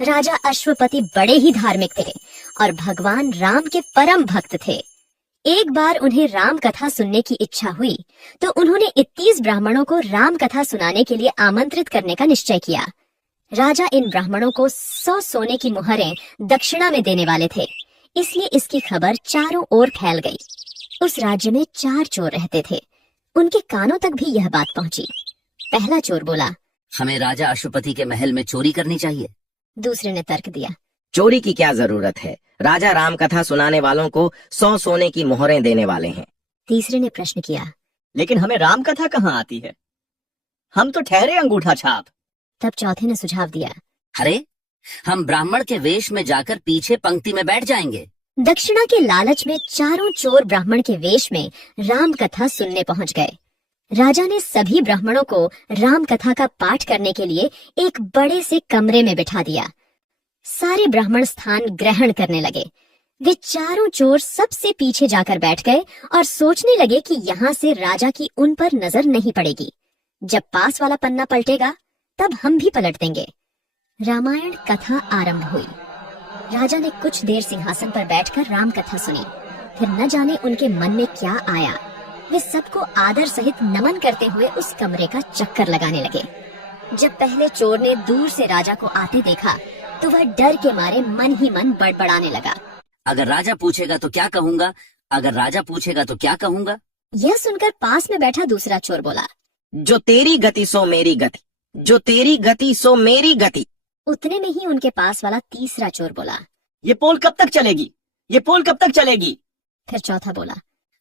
राजा अश्वपति बड़े ही धार्मिक थे और भगवान राम के परम भक्त थे। एक बार उन्हें राम कथा सुनने की इच्छा हुई तो उन्होंने 31 ब्राह्मणों को राम कथा सुनाने के लिए आमंत्रित करने का निश्चय किया। राजा इन ब्राह्मणों को 100 सोने की मुहरें दक्षिणा में देने वाले थे, इसलिए इसकी खबर चारों ओर फैल गई। उस राज्य में 4 चोर रहते थे। उनके कानों तक भी यह बात पहुंची। पहला चोर बोला, हमें राजा अश्वपति के महल में चोरी करनी चाहिए। दूसरे ने तर्क दिया, चोरी की क्या जरूरत है, राजा राम कथा सुनाने वालों को 100 सोने की मोहरें देने वाले हैं। तीसरे ने प्रश्न किया, लेकिन हमें राम कथा कहाँ आती है, हम तो ठहरे अंगूठा छाप। तब चौथे ने सुझाव दिया, अरे हम ब्राह्मण के वेश में जाकर पीछे पंक्ति में बैठ जाएंगे। दक्षिणा के लालच में चारों चोर ब्राह्मण के वेश में राम कथा सुनने पहुंच गए। राजा ने सभी ब्राह्मणों को राम कथा का पाठ करने के लिए एक बड़े से कमरे में बिठा दिया। सारे ब्राह्मण स्थान ग्रहण करने लगे। वे चारों चोर सबसे पीछे जाकर बैठ गए और सोचने लगे कि यहाँ से राजा की उन पर नजर नहीं पड़ेगी। जब पास वाला पन्ना पलटेगा तब हम भी पलट देंगे। रामायण कथा आरंभ हुई। राजा ने कुछ देर सिंहासन पर बैठकर राम कथा सुनी। फिर न जाने उनके मन में क्या आया, वे सबको आदर सहित नमन करते हुए उस कमरे का चक्कर लगाने लगे। जब पहले चोर ने दूर से राजा को आते देखा तो वह डर के मारे मन ही मन बड़बड़ाने लगा। अगर राजा पूछेगा तो क्या कहूँगा, अगर राजा पूछेगा तो क्या कहूँगा। यह सुनकर पास में बैठा दूसरा चोर बोला, जो तेरी गति सो मेरी गति, जो तेरी गति सो मेरी गति। उतने में ही उनके पास वाला तीसरा चोर बोला, ये पोल कब तक चलेगी, ये पोल कब तक चलेगी। फिर चौथा बोला,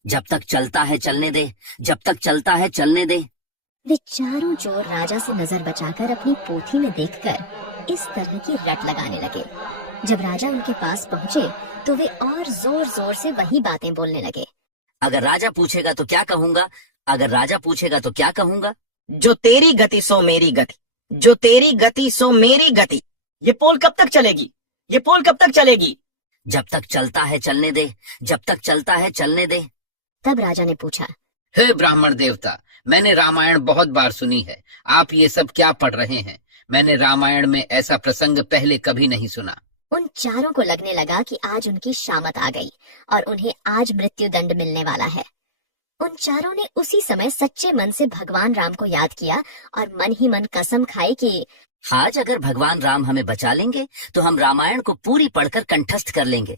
जब तक चलता है चलने दे, जब तक चलता है चलने दे। वे चारों चोर राजा से नजर बचाकर अपनी पोथी में देखकर इस तरह की रट लगाने लगे। जब राजा उनके पास पहुंचे तो वे और जोर जोर से वही बातें बोलने लगे। अगर राजा पूछेगा तो क्या कहूँगा, अगर राजा पूछेगा तो क्या कहूँगा। जो तेरी गति सो मेरी गति, जो तेरी गति सो मेरी गति। ये पोल कब तक चलेगी, ये पोल कब तक चलेगी। जब तक चलता है चलने दे, जब तक चलता है चलने दे। तब राजा ने पूछा, हे ब्राह्मण देवता, मैंने रामायण बहुत बार सुनी है, आप ये सब क्या पढ़ रहे हैं। मैंने रामायण में ऐसा प्रसंग पहले कभी नहीं सुना। उन चारों को लगने लगा कि आज उनकी शामत आ गई और उन्हें आज मृत्यु दंड मिलने वाला है। उन चारों ने उसी समय सच्चे मन से भगवान राम को याद किया और मन ही मन कसम खाई कि आज अगर भगवान राम हमें बचा लेंगे तो हम रामायण को पूरी पढ़कर कंठस्थ कर लेंगे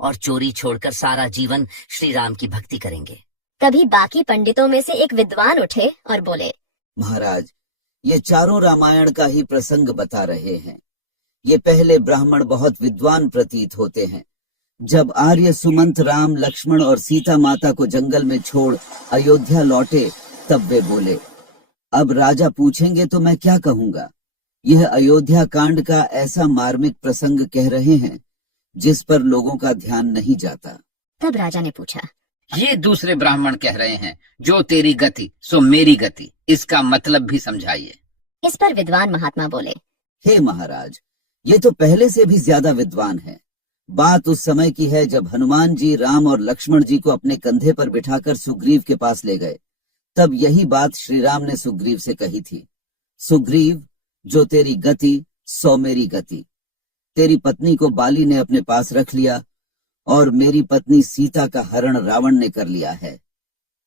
और चोरी छोड़कर सारा जीवन श्री राम की भक्ति करेंगे। तभी बाकी पंडितों में से एक विद्वान उठे और बोले, महाराज, ये चारों रामायण का ही प्रसंग बता रहे हैं। ये पहले ब्राह्मण बहुत विद्वान प्रतीत होते हैं। जब आर्य सुमंत राम, लक्ष्मण और सीता माता को जंगल में छोड़ अयोध्या लौटे तब वे बोले, अब राजा पूछेंगे तो मैं क्या कहूँगा। यह अयोध्या कांड का ऐसा मार्मिक प्रसंग कह रहे हैं जिस पर लोगों का ध्यान नहीं जाता। तब राजा ने पूछा, ये दूसरे ब्राह्मण कह रहे हैं, जो तेरी गति सो मेरी गति, इसका मतलब भी समझाइए। इस पर विद्वान महात्मा बोले, हे महाराज, ये तो पहले से भी ज्यादा विद्वान है। बात उस समय की है जब हनुमान जी राम और लक्ष्मण जी को अपने कंधे पर बिठाकर सुग्रीव के पास ले गए। तब यही बात श्री राम ने सुग्रीव से कही थी, सुग्रीव, जो तेरी गति सो मेरी गति। तेरी पत्नी को बाली ने अपने पास रख लिया और मेरी पत्नी सीता का हरण रावण ने कर लिया है।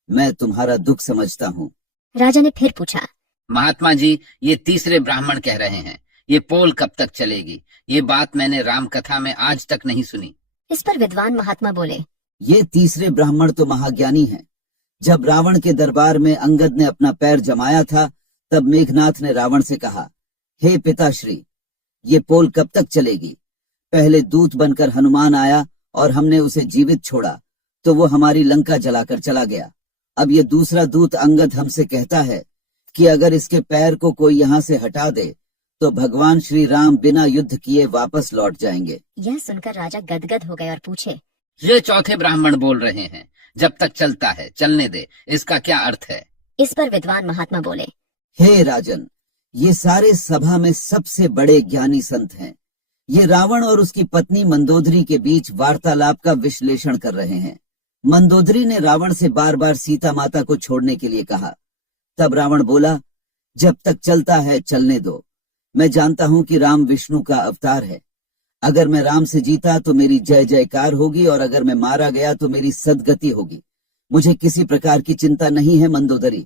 मैं तुम्हारा दुख समझता हूँ। राजा ने फिर पूछा, महात्मा जी, ये तीसरे ब्राह्मण कह रहे हैं, ये पोल कब तक चलेगी। ये बात मैंने राम कथा में आज तक नहीं सुनी। इस पर विद्वान महात्मा बोले, ये तीसरे ब्राह्मण तो महाज्ञानी हैं। जब रावण के दरबार में अंगद ने अपना पैर जमाया था तब मेघनाथ ने रावण से कहा, हे पिताश्री, ये पोल कब तक चलेगी। पहले दूत बनकर हनुमान आया और हमने उसे जीवित छोड़ा तो वो हमारी लंका जलाकर चला गया। अब ये दूसरा दूत अंगद हमसे कहता है कि अगर इसके पैर को कोई यहाँ से हटा दे तो भगवान श्री राम बिना युद्ध किए वापस लौट जाएंगे। यह सुनकर राजा गदगद हो गए और पूछे, ये चौथे ब्राह्मण बोल रहे हैं, जब तक चलता है चलने दे, इसका क्या अर्थ है। इस पर विद्वान महात्मा बोले, हे राजन, ये सारे सभा में सबसे बड़े ज्ञानी संत हैं। ये रावण और उसकी पत्नी मंदोदरी के बीच वार्तालाप का विश्लेषण कर रहे हैं। मंदोदरी ने रावण से बार बार सीता माता को छोड़ने के लिए कहा। तब रावण बोला, जब तक चलता है चलने दो। मैं जानता हूँ कि राम विष्णु का अवतार है। अगर मैं राम से जीता तो मेरी जय जयकार होगी, और अगर मैं मारा गया तो मेरी सदगति होगी। मुझे किसी प्रकार की चिंता नहीं है मंदोदरी।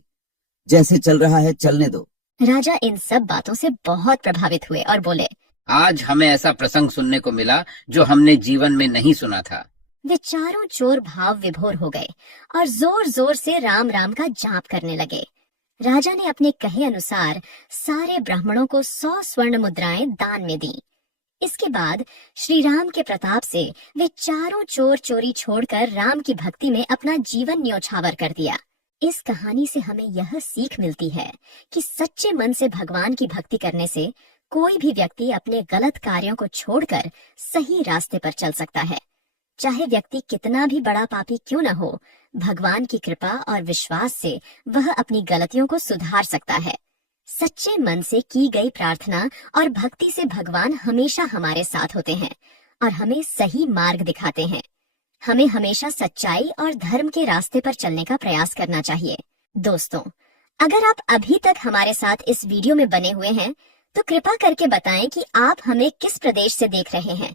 जैसे चल रहा है चलने दो। राजा इन सब बातों से बहुत प्रभावित हुए और बोले, आज हमें ऐसा प्रसंग सुनने को मिला जो हमने जीवन में नहीं सुना था। वे चारों चोर भाव विभोर हो गए और जोर जोर से राम राम का जाप करने लगे। राजा ने अपने कहे अनुसार सारे ब्राह्मणों को 100 स्वर्ण मुद्राएं दान में दी। इसके बाद श्री राम के प्रताप से वे चारों चोर चोरी छोड़कर राम की भक्ति में अपना जीवन न्योछावर कर दिया। इस कहानी से हमें यह सीख मिलती है कि सच्चे मन से भगवान की भक्ति करने से कोई भी व्यक्ति अपने गलत कार्यों को छोड़कर सही रास्ते पर चल सकता है। चाहे व्यक्ति कितना भी बड़ा पापी क्यों न हो, भगवान की कृपा और विश्वास से वह अपनी गलतियों को सुधार सकता है। सच्चे मन से की गई प्रार्थना और भक्ति से भगवान हमेशा हमारे साथ होते हैं और हमें सही मार्ग दिखाते हैं। हमें हमेशा सच्चाई और धर्म के रास्ते पर चलने का प्रयास करना चाहिए। दोस्तों, अगर आप अभी तक हमारे साथ इस वीडियो में बने हुए हैं तो कृपा करके बताएं कि आप हमें किस प्रदेश से देख रहे हैं।